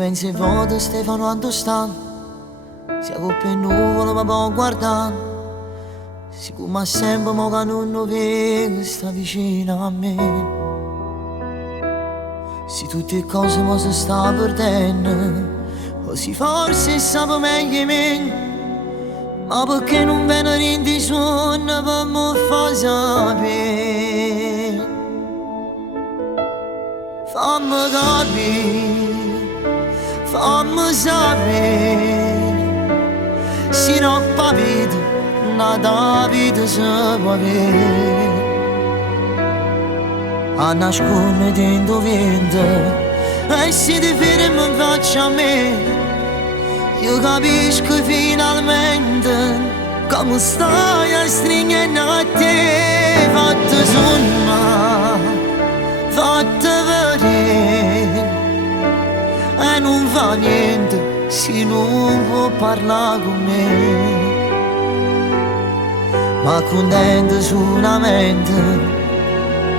pensi e vado Stefano quanto stanno, sia coppe e nuvole ma può guardare, siccome sempre mo che non vedi sta vicino a me. Se tutte cose mo si sta perdendo, così forse sape meglio di me. Ma perché non vengono in di suono per mi far sapere? Fammi capire, fammi sapere, se non capito, nada vita si può avere. A nascondere dentro vento, e se ti fermi in faccia a me, io capisco finalmente come stai a stringere a te. Fatta sonno, fatta vedere, e non fa niente se non può parlare con me. Ma contento solamente,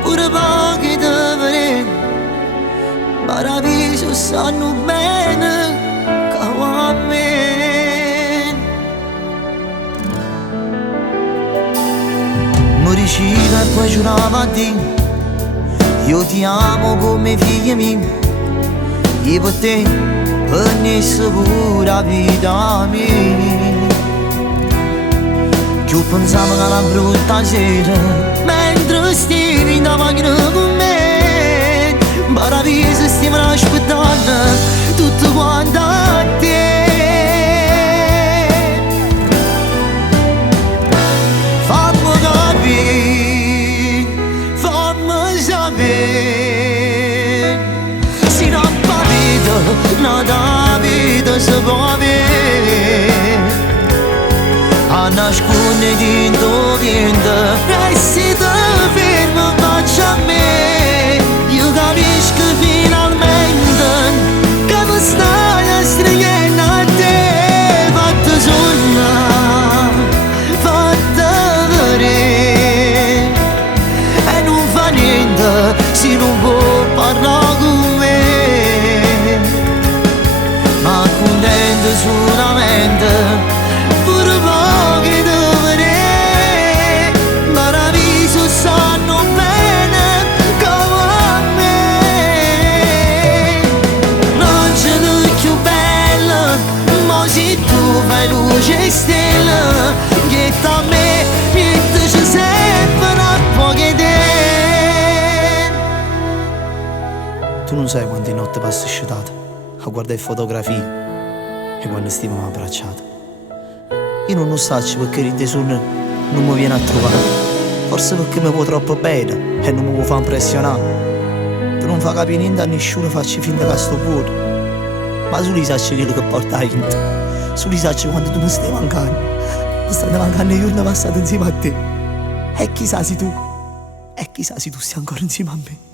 pure pochi di vedere, paradiso sanno bene a me. Mi diceva e poi giurava a Dio, io ti amo come figlia mia, io per te venisse pure la vita mia. Io pensavo che la brutta sera, mentre stivi in macchina con me, paradiso stiamo aspettando tutto quanto a te. Fammi capire, fammi sapere, se non capito, nada vita si può avere. A nascondere dentro vento, e se ti fermi faccia a me, io capisco finalmente come stai a stringere a te. Fatta sonno, fatta vedere, e non fa niente se non può parlare con me. Ma contento solamente, pure pochi di vedere, paradiso sanno bene come a me. Non c'è più bella, ma se tu fai luce e stelle, niente a me, niente ci servono a poche te. Tu non sai quante notti passo sciutate a guardare fotografie e quando stiamo abbracciati. Io non lo so perché il sonno non mi viene a trovare, forse perché mi vuoi troppo bene e non mi vuoi far impressionare. Per non far capire niente a nessuno faccio finta che sto buono, ma solo sai quello che porta in te, solo sai quando tu mi stai mancando, mi stai mancando i giorni passati insieme a te. E chissà se tu stai ancora insieme a me.